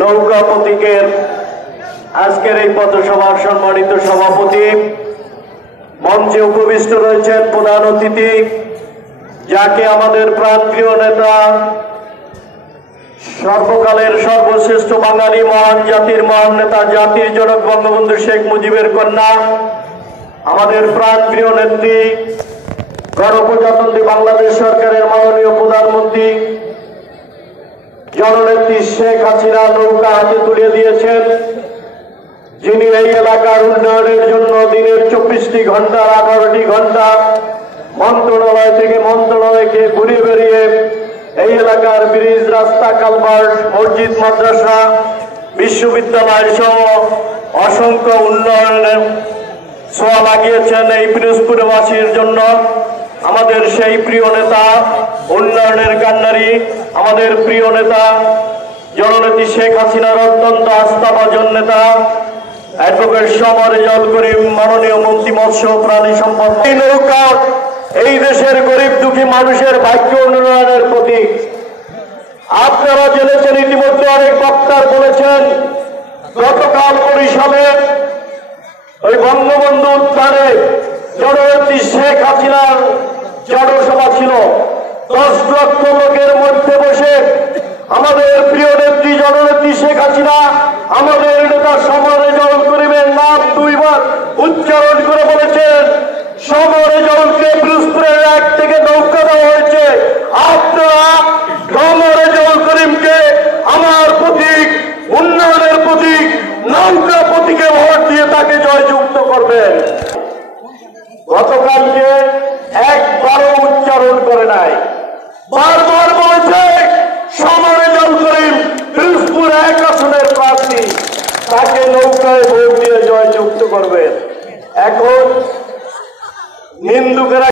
নৌকা প্রতীকের আজকের এই পথসভার সম্মানিত সভাপতি, মঞ্চে উপবিষ্ট রয়েছেন প্রধান অতিথি, যাকে আমাদের প্রাণপ্রিয় নেতা, সর্বকালের সর্বশ্রেষ্ঠ বাঙালি মহান জাতির মহান নেতা, জাতির জনক বঙ্গবন্ধু শেখ মুজিবের কন্যা, আমাদের প্রাণপ্রিয় নেত্রী, গণপ্রজাতন্ত্রী বাংলাদেশ সরকারের মাননীয় প্রধানমন্ত্রী জননেত্রী শেখ হাসিনা নৌকা হাতে তুলে দিয়েছেন, যিনি এই এলাকার উন্নয়নের জন্য দিনের 24টি ঘন্টার 18টি ঘন্টা মন্ত্রণালয় থেকে মন্ত্রণালয়কে ঘুরে বেরিয়ে এই এলাকার ব্রিজ, রাস্তা, কালভার্ট, মসজিদ, মাদ্রাসা, বিশ্ববিদ্যালয় সহ অসংখ্য উন্নয়নের ছোঁয়া লাগিয়েছেন এই পিরোজপুরবাসীর জন্য। আমাদের সেই প্রিয় নেতা, উন্নয়নের কান্ডারি, আমাদের প্রিয় নেতা জননেত্রী শেখ হাসিনার অত্যন্ত আস্থাভাজন নেতা অ্যাডভোকেট রেজাউল করিম, মাননীয় মন্ত্রী মৎস্য প্রাণী সম্পদ। এই নৌকা এই দেশের গরিব দুঃখী মানুষের ভাগ্য উন্নয়নের প্রতীক। আপনারা জেনেছেন, ইতিমধ্যে অনেক বক্তার বলেছেন, গতকাল বরিশালে ওই বঙ্গবন্ধু উদ্যানে জননেত্রী শেখ হাসিনার জনসভা ছিল। 10 লক্ষ লোকের মধ্যে বসে আমাদের প্রিয় নেত্রী জননেত্রী শেখ হাসিনা আমাদের নেতা রেজাউল করিমের নাম 2 বার উচ্চারণ করে বলেছেন, রেজাউলকে পিরোজপুরের 1 থেকে নৌকা দেওয়া হয়েছে। আপনারা রেজাউল করিমকে আমার প্রতীক, উন্নয়নের প্রতীক, নৌকা প্রতীকে ভোট দিয়ে তাকে জয়যুক্ত করবেন। গতকালকে একবারও উচ্চারণ করে নাই, বারবার বলেছে রেজাউল করিম পিরোজপুর 1 আসনের প্রার্থী, তাকে নৌকায় ভোট দিয়ে জয়যুক্ত করবেন। এখন নিন্দুকেরা